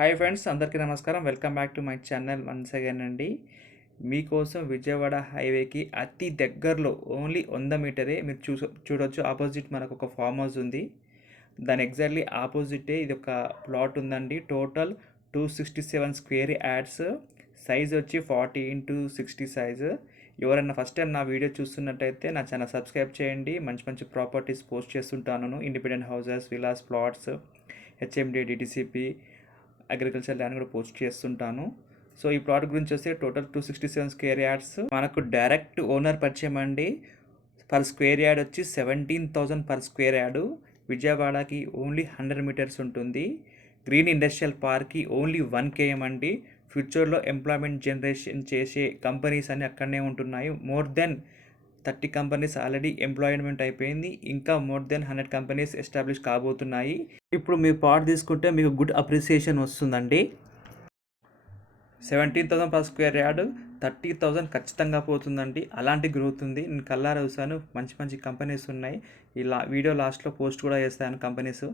Hi friends, అందరికీ నమస్కారం. Welcome back to my channel once again అండి. మీకోసం విజయవాడ హైవేకి అతి దగ్గరలో ఓన్లీ 100 మీటరే మీరు చూడొచ్చు. ఆపోజిట్ మనకు ఒక ఫామ్ హౌస్ ఉంది. దాని ఎగ్జాక్ట్లీ ఆపోజిటే ఇది ఒక ప్లాట్ ఉందండి. టోటల్ 267 స్క్వేర్ యార్డ్స్, సైజ్ వచ్చి 40x60 సైజు. ఎవరైనా ఫస్ట్ టైం నా వీడియో చూస్తున్నట్టయితే నా ఛానల్ సబ్స్క్రైబ్ చేయండి. మంచి మంచి ప్రాపర్టీస్ పోస్ట్ చేస్తుంటాను. Independent houses, Vilas, plots, HMD, DTCP, agriculture land కూడా పోస్ట్ చేస్తుంటాను. సో ఈ ప్లాట్ గురించి వస్తే టోటల్ 267 స్క్వేర్ యార్డ్స్. మనకు డైరెక్ట్ ఓనర్ పరిచయం అండి. పర్ స్క్వేర్ యార్డ్ వచ్చి 17,000 పర్ స్క్వేర్ యార్డు. విజయవాడకి ఓన్లీ 100 మీటర్స్ ఉంటుంది. గ్రీన్ ఇండస్ట్రియల్ పార్క్కి ఓన్లీ 1 km అండి. ఫ్యూచర్లో ఎంప్లాయ్మెంట్ జనరేషన్ చేసే కంపెనీస్ అన్నీ అక్కడనే ఉంటున్నాయి. More than 30 companies already employment అయిపోయింది. ఇంకా మోర్ దెన్ 100 కంపెనీస్ ఎస్టాబ్లిష్ కాబోతున్నాయి. ఇప్పుడు మీ ప్లాట్ తీసుకుంటే మీకు గుడ్ అప్రిసియేషన్ వస్తుందండి. 17,000 పర్ స్క్వేర్ యార్డ్, 30,000 ఖచ్చితంగా పోతుందండి. అలాంటి గ్రోత్ ఉంది. నేను కల్లారా చూసాను. మంచి మంచి కంపెనీస్ ఉన్నాయి. ఇలా వీడియో లాస్ట్లో పోస్ట్ కూడా చేస్తాను కంపెనీస్.